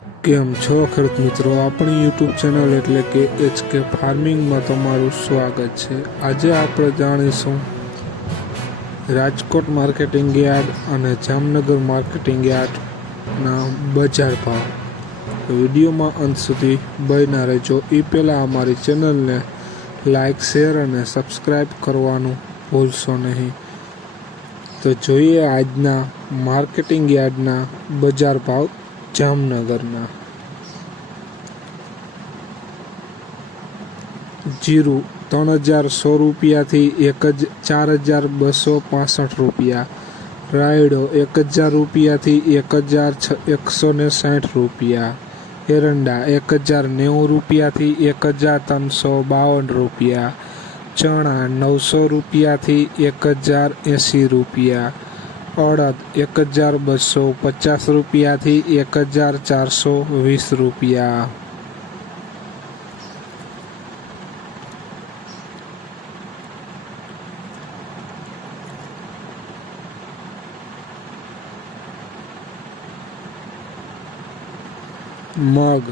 કેમ છો ખેડૂત મિત્રો, આપણી યુટ્યુબ ચેનલ એટલે કે HK ફાર્મિંગમાં તમારું સ્વાગત છે। આજે આપણે જાણીશું રાજકોટ માર્કેટિંગ યાર્ડ અને જામનગર માર્કેટિંગ યાર્ડના બજાર ભાવ। વિડીયોમાં અંત સુધી બન્યા રહેજો। એ પહેલાં અમારી ચેનલને લાઇક, શેર અને સબસ્ક્રાઈબ કરવાનું ભૂલશો નહીં। તો જોઈએ આજના માર્કેટિંગ યાર્ડના બજાર ભાવ। જામનગરના જીરું 3100 રૂપિયાથી 4265 રૂપિયા, રાયડો 1000 રૂપિયાથી 1160 રૂપિયા, એરંડા 1090 રૂપિયાથી 1352 રૂપિયા, ચણા 900 રૂપિયાથી 1080 રૂપિયા, અડદ 1250 રૂપિયાથી 1420 રૂપિયા। મગ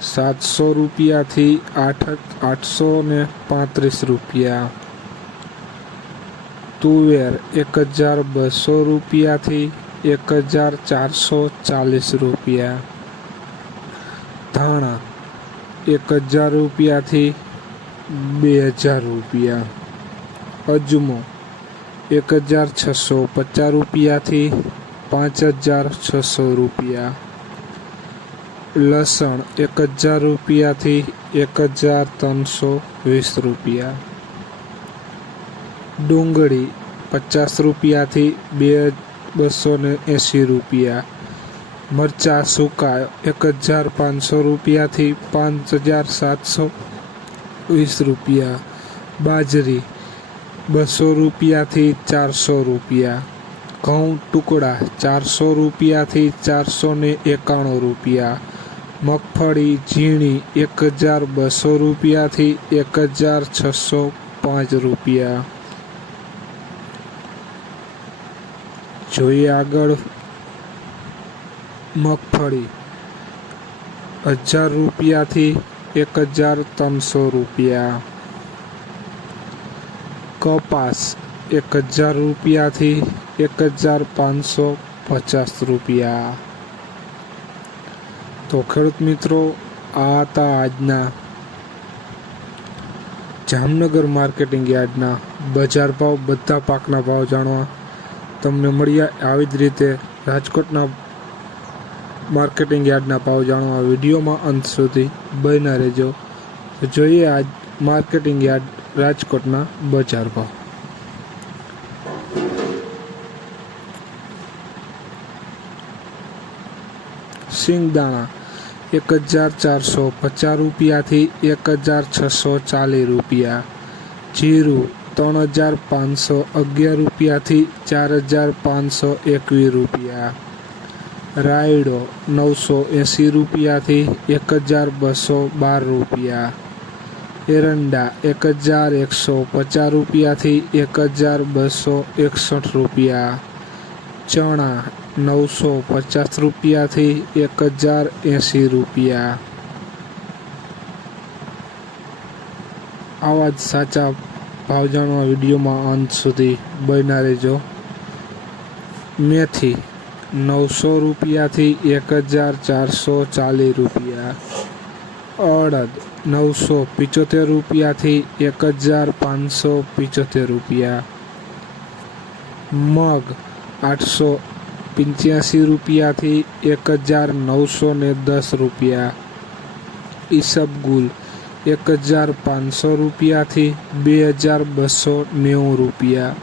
700 રૂપિયાથી 835 રૂપિયા, તુવેર 1200 રૂપિયાથી 1440 રૂપિયા, ધાણા 1000 રૂપિયાથી 2000 રૂપિયા, અજમો 1650 રૂપિયાથી 5600 રૂપિયા, લસણ 1000 રૂપિયાથી 1320 રૂપિયા, ડુંગળી 50 રૂપિયાથી 280 રૂપિયા, મરચાં સૂકા 1500 રૂપિયાથી 5720 રૂપિયા, બાજરી 200 રૂપિયાથી 400 રૂપિયા, ઘઉં ટુકડા 400 રૂપિયાથી 491 રૂપિયા, મગફળી ઝીણી 1200 રૂપિયાથી 1605 રૂપિયા। જોઈએ આગળ મગફળી 1000 રૂપિયાથી 1300 રૂપિયા, કપાસ 1000 રૂપિયાથી 1550 રૂપિયા। તો ખેડૂત મિત્રો, આ હતા આજના જામનગર માર્કેટિંગ યાર્ડના બજાર ભાવ। બધા પાકના ભાવ જાણવા તમને મળ્યા। આવી જ રીતે રાજકોટના માર્કેટિંગ યાર્ડના ભાવ જાણવા વિડીયોમાં અંત સુધી બન્યા રહેજો। જોઈએ આજ માર્કેટિંગ યાર્ડ રાજકોટના બજાર ભાવ। સિંગદાણા 1450 રૂપિયાથી 1640 રૂપિયા, જીરું 3511 રૂપિયાથી 4521 રૂપિયા, રાયડો 980 રૂપિયાથી 1212 રૂપિયા, એરંડા 1150 રૂપિયાથી 1261 રૂપિયા, ચણા 950 રૂપિયાથી 1080 રૂપિયા। આવા જ સાચા ભાવ જાણવા વિડીયોમાં અંત સુધી બન્યા રહેજો। મેથી 900 રૂપિયાથી 1440 રૂપિયા, અડદ 975 રૂપિયાથી 1575 રૂપિયા, મગ 885 રૂપિયાથી 1910 રૂપિયા, ઈસબગુલ 1500 રૂપિયાથી 2290 રૂપિયા,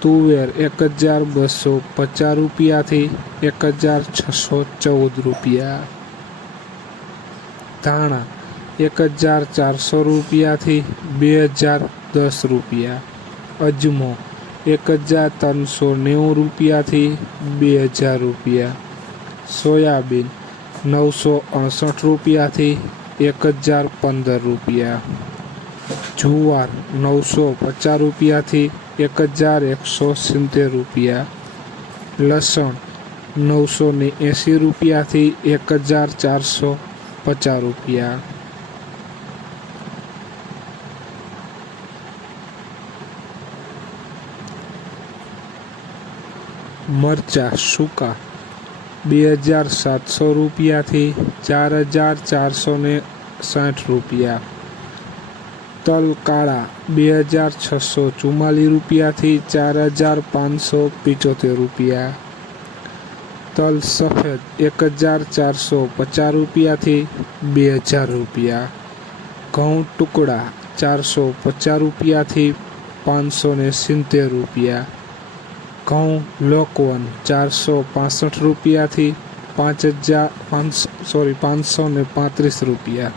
તુવેર 1250 રૂપિયાથી 1614 રૂપિયા, ધાણા 1400 રૂપિયાથી 2010 રૂપિયા, અજમો 1390 રૂપિયાથી 2000 રૂપિયા, સોયાબીન 968 રૂપિયાથી 1015 રૂપિયા, જુવાર 950 રૂપિયાથી 1170 રૂપિયા, લસણ ₹980 થી ₹1450. મરચાં સૂકા ₹2700 થી ₹4460. તલ કાળા ₹2644 થી ₹4575. તલ સફેદ ₹1450 થી ₹2000. ઘઉં ટુકડા ₹450 થી ₹570. ઘઉં લોકવન ₹465 થી ₹535.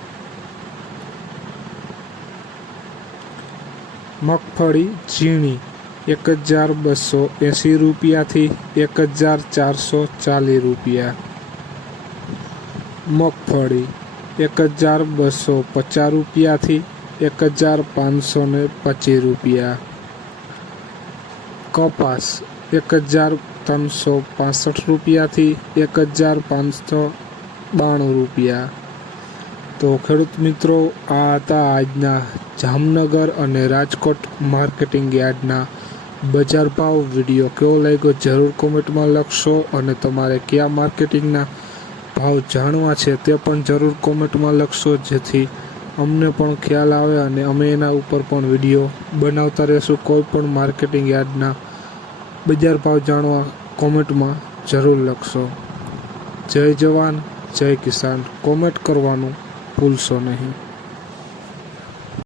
મગફળી ઝીણી ₹1280 થી ₹1440. મગફળી ₹1250 થી ₹1525. કપાસ ₹1365 થી ₹1592. તો ખેડૂત મિત્રો, આ હતા આજના જામનગર અને રાજકોટ માર્કેટિંગ યાર્ડના બજાર ભાવ વિડીયો. કેવો લાગ્યો જરૂર કોમેન્ટમાં લખશો, અને તમારે કયા માર્કેટિંગના ભાવ જાણવા છે તે પણ જરૂર કોમેન્ટમાં લખશો, જેથી અમને પણ ખ્યાલ આવે અને અમે એના ઉપર પણ વિડીયો બનાવતા રહેશું. કોઈ પણ માર્કેટિંગ યાર્ડના બજાર ભાવ જાણવા કોમેન્ટમાં જરૂર લખશો. જય જવાન જય કિસાન કોમેન્ટ કરવાનું ભૂલશો નહીં.